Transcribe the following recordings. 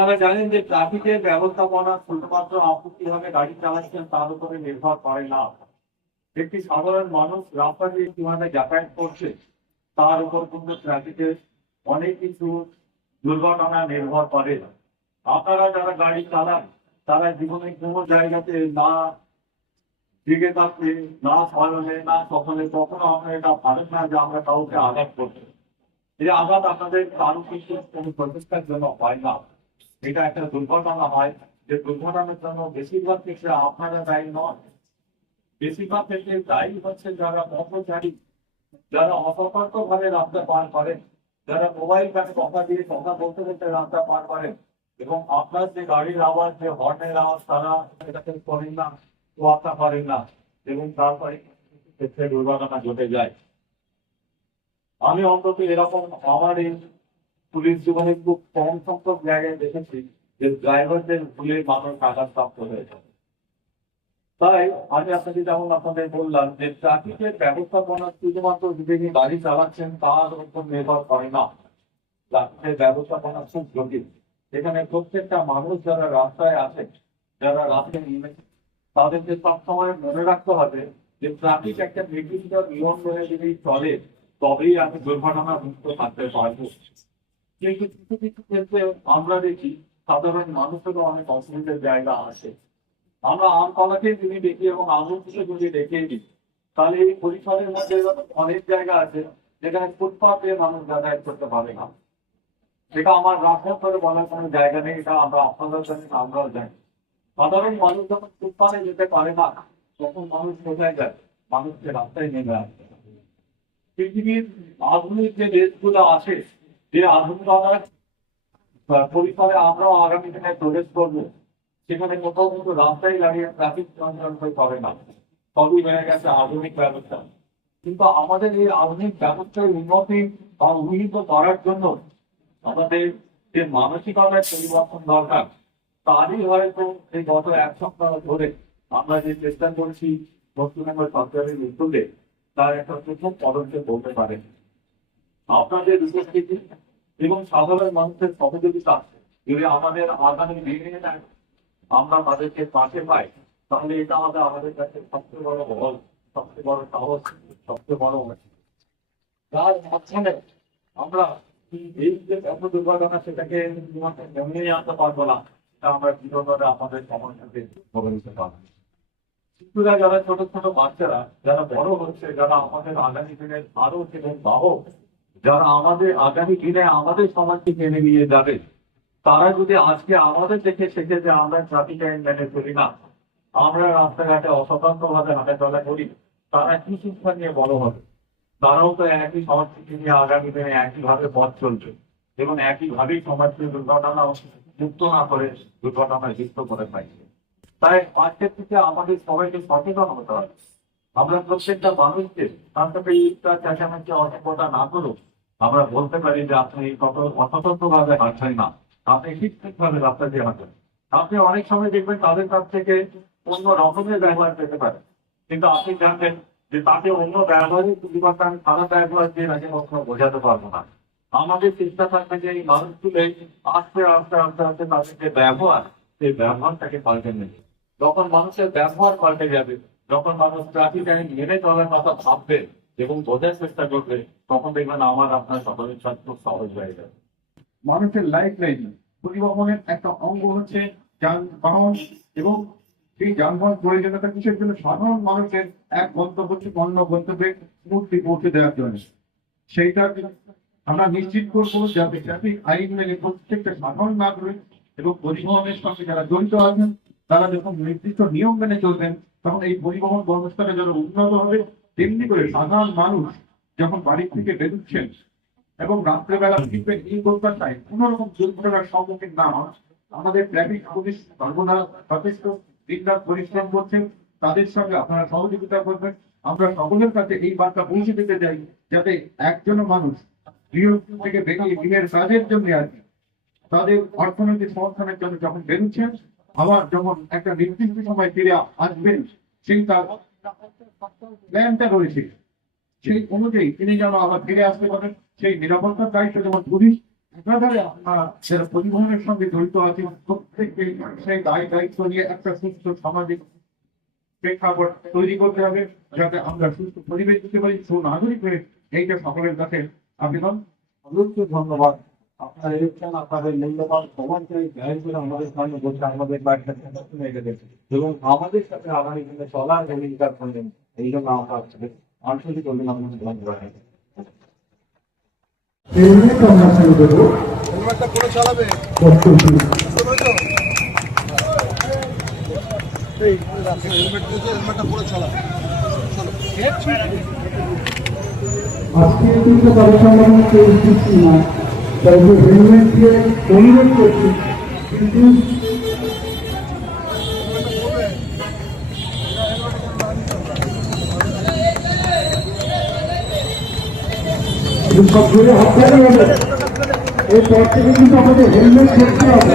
আপনারা জানেন যে ট্রাফিকের ব্যবস্থাপনা শুধুমাত্র আপনি কিভাবে গাড়ি চালাচ্ছেন তার উপরে নির্ভর করে না। একটি সাধারণ মানুষ রাস্তা দিয়ে কিভাবে যাতায়াত করছে তার উপর কিন্তু ট্রাফিকের অনেক কিছু দুর্ঘটনা নির্ভর করে। আপনারা যারা গাড়ি চালান তারা জীবনে কোনো জায়গাতে না দিকে থাকলে, না সরলে, না সফলে কখনো আমরা এটা ভাবেন না যে আমরা কাউকে আঘাত করবো। এই আঘাত আপনাদের কারো কিছু কোনো প্রচেষ্টার জন্য হয় না, এটা একটা দুর্ঘটনা হয়। যে দুর্ঘটনার জন্য বেশিরভাগ ক্ষেত্রে আপনারা দায়ী নন, বেশিরভাগ ক্ষেত্রে দায়ী হচ্ছে যারা পথচারী, যারা অসতর্ক ভাবে রাস্তা পার করেন, যারা মোবাইল ফোনে কথা দিয়ে কথা বলতে বলতে রাস্তা পার করেন এবং আপনার যে গাড়ির আওয়াজ, যে হর্নের আওয়াজ তারা এটাকে করেন না, তোয়াক্কা করেন না এবং তারপরে ক্ষেত্রে দুর্ঘটনা ঘটে যায়। আমি অন্তত এরকম আমার এই পুলিশ জীবনে খুব কম সংখ্যক জায়গায় দেখেছি যে ড্রাইভারদের ভুলে মানুষ আঘাতপ্রাপ্ত হয়েছে। তাই আমি আপনাকে যেমন আপনাদের বললাম যে ট্রাফিকের ব্যবস্থাপনা শুধুমাত্র যিনি গাড়ি চালাচ্ছেন তার উপর নির্ভর করে না। ট্রাফিকের ব্যবস্থাপনা খুব জটিল। এখানে প্রত্যেকটা মানুষ যারা রাস্তায় আছে, যারা রাস্তায় নেমেছে, তাদেরকে সবসময় মনে রাখতে হবে যে ট্রাফিক একটা নির্দিষ্ট নিয়ম মেনে যদি চলে তবেই আমি দুর্ঘটনা মুক্ত থাকতে পারবো। কিন্তু কিছু কিছু ক্ষেত্রে আমরা দেখি সাধারণ মানুষেরও অনেক অসুবিধার জায়গা আছে। আমরা আমতলাকে যদি দেখি এবং আঙুলকে যদি দেখিয়ে দিই তাহলে এই পরিসরের মধ্যে অনেক জায়গা আছে যেখানে ফুটপাথ দিয়ে মানুষ যাতায়াত করতে পারে না। সেটা আমার রাস্তা করে বলার কোনো জায়গা নেই, এটা আমরা আপনাদের জানেন, আমরাও জানি। সাধারণ মানুষ যখন ফুটপাথে যেতে পারে না তখন মানুষ কোথায় যায়? মানুষকে রাস্তায় নেমে আসে। পৃথিবীর আধুনিক যে দেশগুলো আছে, যে আধুনিকতার পরিসরে আমরাও আগামী দিনে প্রবেশ করবো, সেখানে কোথাও কিন্তু রাস্তায় দাঁড়িয়ে ট্রাফিক নিয়ন্ত্রণ করে না, সবই হয়ে গেছে আধুনিক ব্যবস্থা। কিন্তু আমাদের এই আধুনিক ব্যবস্থার উন্নতি বা উন্নীত করার জন্য আমাদের যে মানসিকতার পরিবর্তন দরকার, তারই হয়তো এই গত এক সপ্তাহ ধরে আমরা যে চেষ্টা করছি পশ্চিমবঙ্গ সরকারের উদ্যোগে তার একটা প্রথম পদক্ষেপ বলতে পারেন। আপনাদের উপস্থিতি এবং সাধারণ মানুষের সহযোগিতা যদি আমাদের আগামী দিনে আমরা তাদেরকে পাশে পাই তাহলে এটা হবে আমাদের কাছে সবচেয়ে বড় বল, সবচেয়ে বড় সাহস, সবচেয়ে বড় যার মাঝখানে আমরা এই যে এত দুর্ঘটনা সেটাকে এমনি আনতে পারবো না, তা আমরা দৃঢ়ভাবে আমাদের সমস্যাকে ভোগে নিতে পারবো। শিশুরা যারা ছোট ছোট বাচ্চারা যারা বড় হচ্ছে, যারা আমাদের আগামী দিনের আরো ছিলেন বাহক, যারা আমাদের আগামী দিনে আমাদের সমাজকে টেনে নিয়ে যাবে, তারা যদি আজকে আমাদের দেখে শেখে যে আমরা ট্রাফিক আইন মেনে চলি না, আমরা রাস্তাঘাটে অসতর্ক ভাবে হাঁটাচলা করি, তারা কি শিক্ষা নিয়ে বড় হবে? তারাও তো একই সংস্কৃতি নিয়ে আগামী দিনে একইভাবে পথ চলবে এবং একইভাবেই সমাজকে দুর্ঘটনা মুক্ত না করে দুর্ঘটনায় যুক্ত করে পাইছে। তাই আজকের থেকে আমাদের সবাইকে সচেতন হতে হবে। আমরা প্রত্যেকটা মানুষকে তার সাথে ইচ্ছা চেঁচামেচি অসভ্যতা না করুক, আমরা বলতে পারি যে আপনি কত অসতর্ক ভাবে হাঁটছেন না, আপনি ঠিক ভাবে রাস্তা দিয়ে হাঁটেন। আপনি অনেক সময় দেখবেন তাদের কাছ থেকে অন্য রকমের ব্যবহার পেতে পারেন, কিন্তু আপনি জানবেন যে তাকে অন্য ব্যবহারের পরিবর্তন আমি খারাপ ব্যবহার দিয়ে নাকি কখনো বোঝাতে পারবো না। আমাদের চেষ্টা থাকবে যে এই মানুষগুলো আস্তে আস্তে আস্তে আস্তে তাদের যে ব্যবহার, সেই ব্যবহারটাকে পাল্টে নেবে। যখন মানুষের ব্যবহার পাল্টে যাবে, যখন মানুষ ট্রাফিক আইন মেনে চলার কথা ভাববে এবং বোঝার চেষ্টা করবে, তখন দেখবেন আমার আপনার সকলের সাথে খুব সহজ হয়ে যাবে। মানুষের লাইফ লাইন পরিবহনের একটা অঙ্গ হচ্ছে যানবাহন, এবং এই যানবাহন প্রয়োজনীয়তা কিসের জন্য? সাধারণ মানুষের এক গন্তব্য থেকে অন্য গন্তব্যে স্মুথলি পৌঁছে দেওয়ার জন্য। সেইটা আমরা নিশ্চিত করবো যাতে ট্রাফিক আইন মেনে প্রত্যেকটা সাধারণ নাগরিক এবং পরিবহনের সঙ্গে যারা জড়িত আছেন তারা যখন নির্দিষ্ট নিয়ম মেনে চলবেন তখন এই পরিবহন ব্যবস্থাটা যেন উন্নত হবে। তেমনি করে সাধারণ মানুষ যখন বাড়ি থেকে বেরোচ্ছেন এবং রাত্রেবেলা ফিরবেন, এই প্রত্যাশায় কোন রকম দুর্ঘটনার সম্মুখীন না হয়, আমাদের ট্রাফিক পুলিশ সর্বদা যথেষ্ট দিনরাত পরিশ্রম করছেন, তাদের সঙ্গে আপনারা সহযোগিতা করবেন। আমরা সকলের কাছে এই বার্তা পৌঁছে দিতে চাই যাতে একজন মানুষ গৃহ থেকে বেরিয়ে গৃহের কাজের জন্য আর কি তাদের অর্থনৈতিক সংস্থানের জন্য যখন বেরোচ্ছেন, আবার যখন একটা নির্দিষ্ট সময় ফিরে আসবেন, সেই তার প্ল্যানটা রয়েছে, সেই অনুযায়ী তিনি যেন আবার ফিরে আসতে পারেন। সেই নিরাপত্তার দায়িত্ব যেমন পুলিশ একাধারে আপনারা যারা পরিবহনের সঙ্গে জড়িত আছেন প্রত্যেককে সেই দায়িত্ব নিয়ে একটা সুস্থ সামাজিক প্রেক্ষাপট তৈরি করতে হবে, যাতে আমরা সুস্থ পরিবেশ দিতে পারি, সুনাগরিক হয়ে এইটা সকলের কাছে আবেদন। অবশ্যই ধন্যবাদ। আপনারা এসেছেন, আপনাদের মূল্যবান সময়কে ব্যয় করে আমাদের সামনে বসে আমাদের বাড়িটা শুনে রেখেছে এবং আমাদের সাথে আগামী দিনে চলার ভূমিকা করলেন। এই জন্য আমরা আপনাদের আন্তরিক অভিনন্দন ধন্যবাদ। আজকে কিন্তু কারো সম্বন্ধে কেউ দিচ্ছি না, তাই হেলমেট দিয়ে অনুরোধ করছি, কিন্তু সব ঘুরে হাত ধরে হবে। এরপর থেকে কিন্তু আমাদের হেলমেট করতে হবে।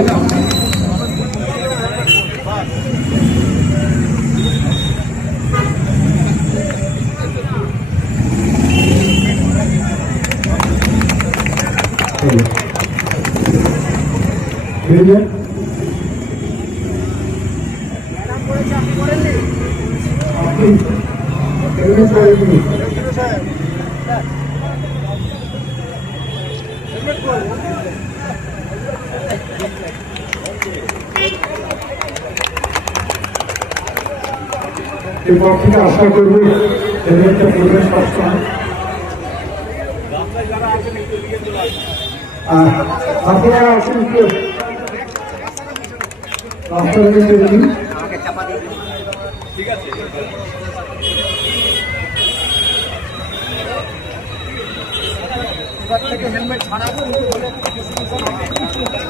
এরপর থেকে আশা করবো হেলমেটটা পরিবেশ সবসময়। আপনারা আসেন কেউ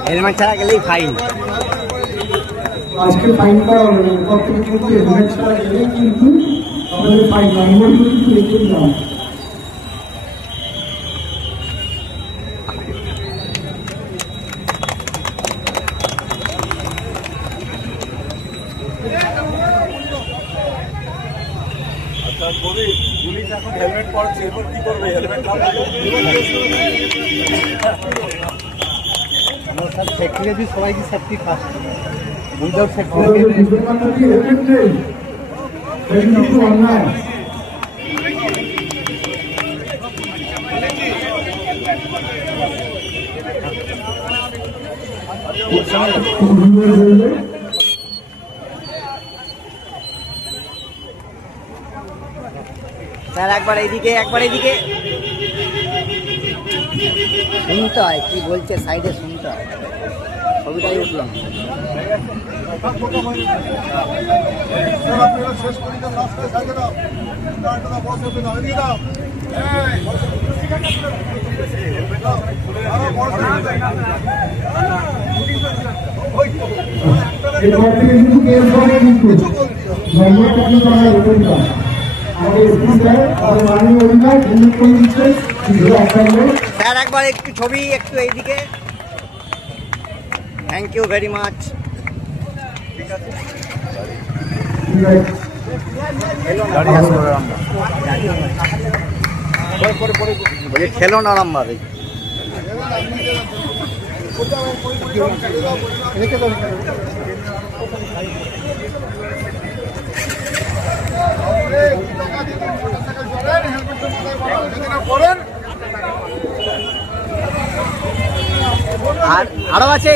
হেলমেট ছাড়া গেলেই ফাইন। আজকে ফাইন করা হবে না, এরপর থেকে কিন্তু হেলমেট ছাড়া গেলেই কিন্তু আমাদের ফাইন নম্বর কিন্তু লিখে দিলাম। পুলিশ এখন হেলমেট পড়ছে, এরপর কি করবে? হেলমেট সেক্টরে সবাই কি সেফটি ফার্স্ট উইদাউট আমাদের বিদ্যমান যদি হেলমেট নেই সেটা কিন্তু অন্যায়। স্যার একবার এইদিকে একবার এইদিকে শুনতে হয় কি বলছে, সাইডে শুনতে হয়, ছবিটাই উঠলাম। এরপর থেকে কিন্তু কেস হবে, কিন্তু নম্বরটা কিন্তু আমরা রেখে দিলাম। আমাদের এসপি স্যার আমাদের মাননীয় অধিকার হেলমেট করে দিচ্ছে, স্যার একবার একটু ছবি একটু এইদিকে। Thank you very much. বলি খেলো নরম ভাবে। আর আরো আছে।